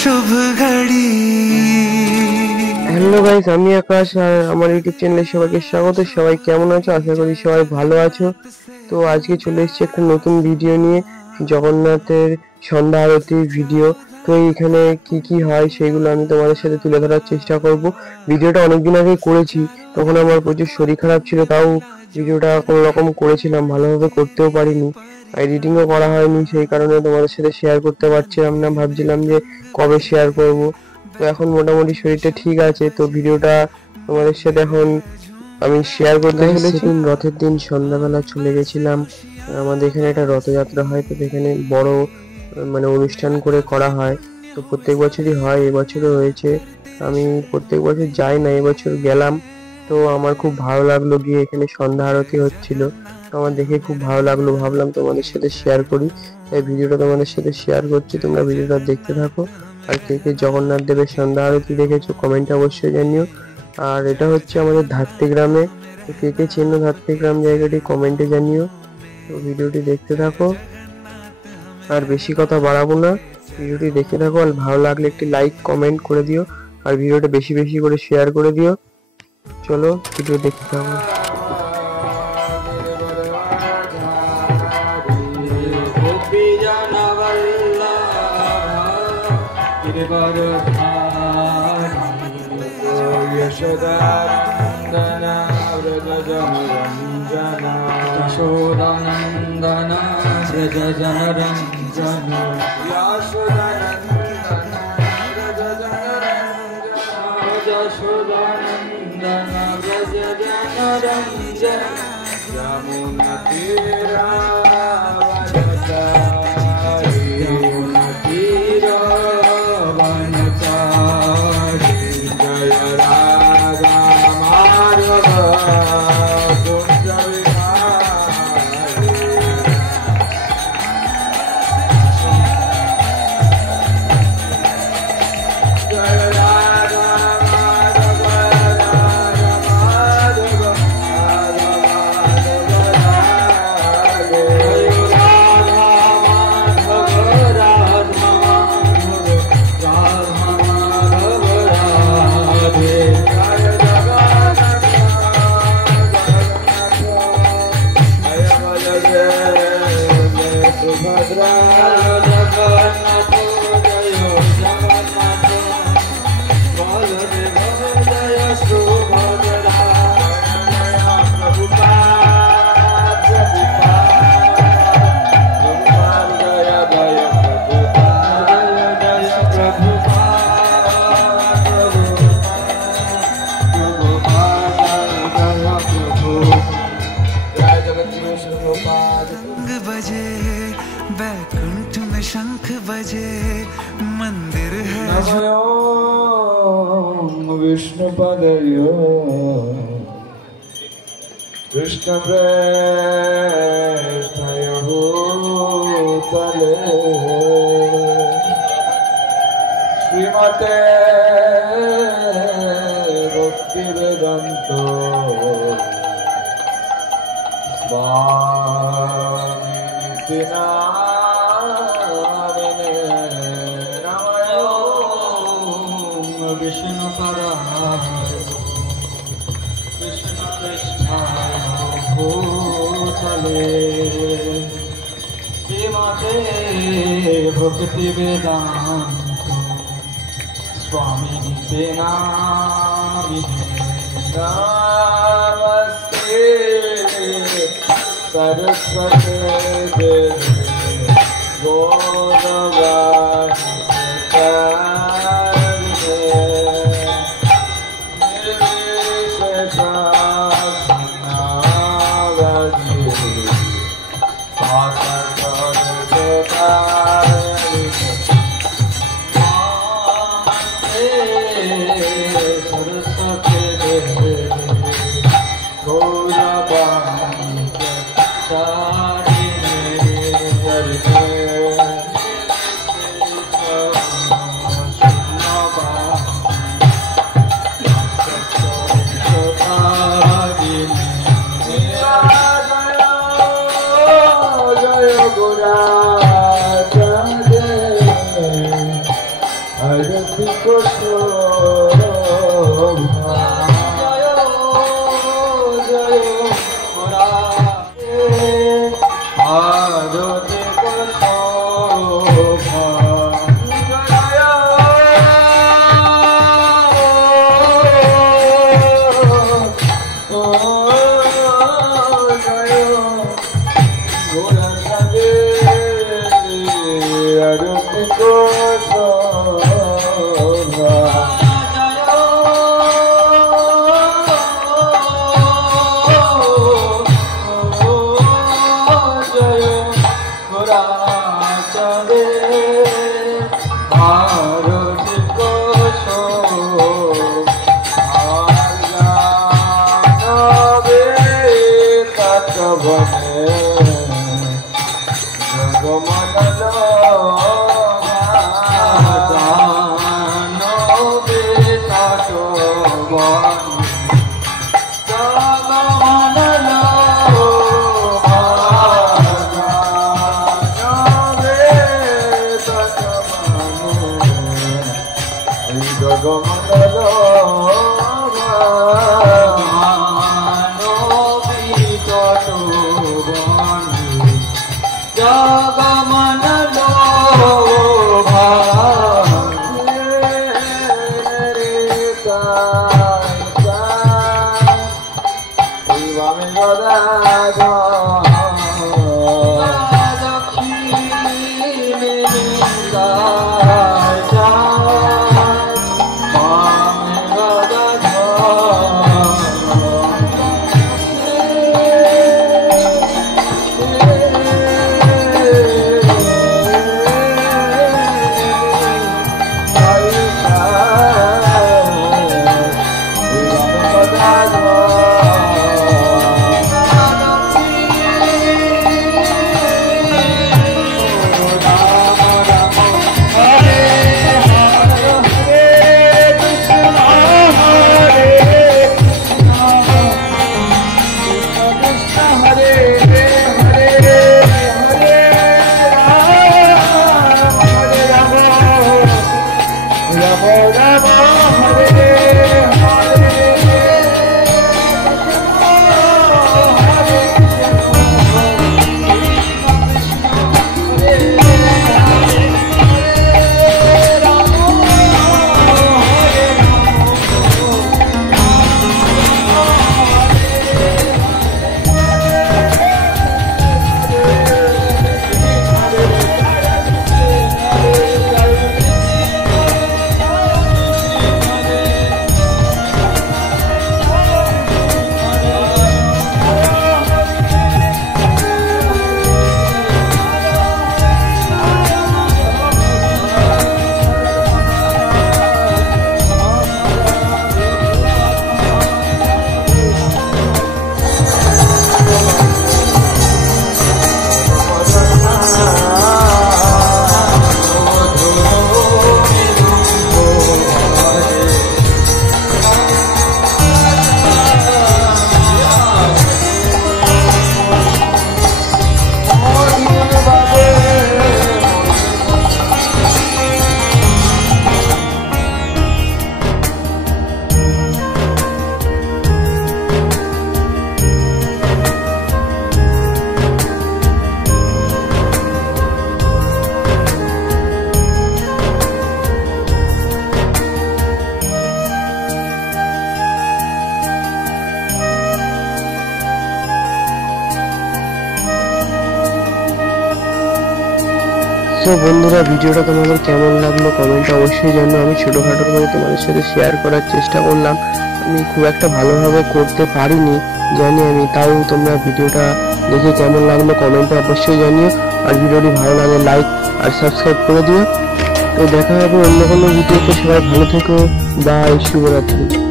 शुभ घड़ी। Hello guys, আমি আকাশ আর আমার ইউটিউব চ্যানেলে সবাইকে স্বাগত। সবাই কেমন আছো? আশা করি সবাই ভালো আছো। তো আজকে চলে এসেছি একটা নতুন ভিডিও নিয়ে, জগন্নাথের সন্ধ্যা আরতির ভিডিও। তো এখানে কি কি হয় সেগুলো আমি তোমাদের সাথে তুলে ধরার চেষ্টা করব। ভিডিওটা অনেকদিন আগে করেছি, তখন আমার প্রচুর শরীর খারাপ ছিল, তাও ভিডিওটা কোনো রকম করেছিলাম, ভালোভাবে করতেও পারিনি, এডিটিংও করা হয়নি, সেই কারণে তোমাদের সাথে শেয়ার করতে পারছিলাম না। ভাবছিলাম যে কবে শেয়ার করব। তো এখন মোটামুটি শরীরটা ঠিক আছে, তো ভিডিওটা তোমাদের সাথে এখন আমি শেয়ার করতে চলেছি। রথের দিন সন্ধ্যাবেলা চলে গেছিলাম। আমাদের এখানে একটা রথযাত্রা হয়, তো এখানে বড় অনুষ্ঠান করে করা হয়। তো প্রত্যেক বছরই হয়, এবছরও হয়েছে। আমি প্রত্যেক বছর যাই না, এবছর গেলাম। তো আমার খুব ভালো লাগলো গিয়ে, এখানে সন্ধ্যা আরতি হচ্ছিল, আমার দেখে খুব ভালো লাগলো, ভাবলাম তোমাদের সাথে শেয়ার করি, তাই ভিডিওটা তোমাদের সাথে শেয়ার করছি। তোমরা ভিডিওটা দেখতে থাকো। আর কে কে জগন্নাথ দেবের সন্ধ্যা আরতি দেখেছো কমেন্টে অবশ্যই জানিও। আর এটা হচ্ছে আমাদের ধাত্রী গ্রামে, তো কে কে চেনো ধাত্রী গ্রাম জায়গাটি কমেন্টে জানিও। তো ভিডিওটি দেখতে থাকো, আর বেশি কথা বাড়াবো না, ভিডিওটি দেখতে থাকো। আর ভালো লাগলে একটি লাইক কমেন্ট করে দিও, আর ভিডিওটা বেশি বেশি করে শেয়ার করে দিও। চলো ভিডিও দেখতে থাকো। यशोदानन्दना व्रजजनरञ्जना यशोदानन्दना व्रजजनरञ्जना यशोदानन्दना व्रजजनरञ्जना यमुनातीरा बजे बैकुंठ में शंख बजे मंदिर है। नमो विष्णुपदयो कृष्णप्रेष्ठाय भूतले श्रीमते भक्तिवेदान्तो स्वामिनिति नामिने नमो विष्णुपदाय कृष्णप्रेष्ठाय भूतले श्रीमते भक्तिवेदान्तो स्वामिनिति नामिने नमस्ते सरस्वती देवी আরতি শোভা জয় আরতি তো বন্ধুরা, ভিডিওটা তোমাদের কেমন লাগলো কমেন্টে অবশ্যই জানো। আমি ছোটখাটো করে তোমাদের সাথে শেয়ার করার চেষ্টা করলাম। আমি খুব একটা ভালোভাবে করতে পারিনি জানি আমি, তাও তোমরা ভিডিওটা দেখে কেমন লাগলো কমেন্টে অবশ্যই জানিও। আর ভিডিওটি ভালো লাগলে লাইক আর সাবস্ক্রাইব করে দিও। তো দেখা হবে অন্য কোনো ভিডিওতে। সবাই ভালো থেকো, বাই, শুভরাত্রি।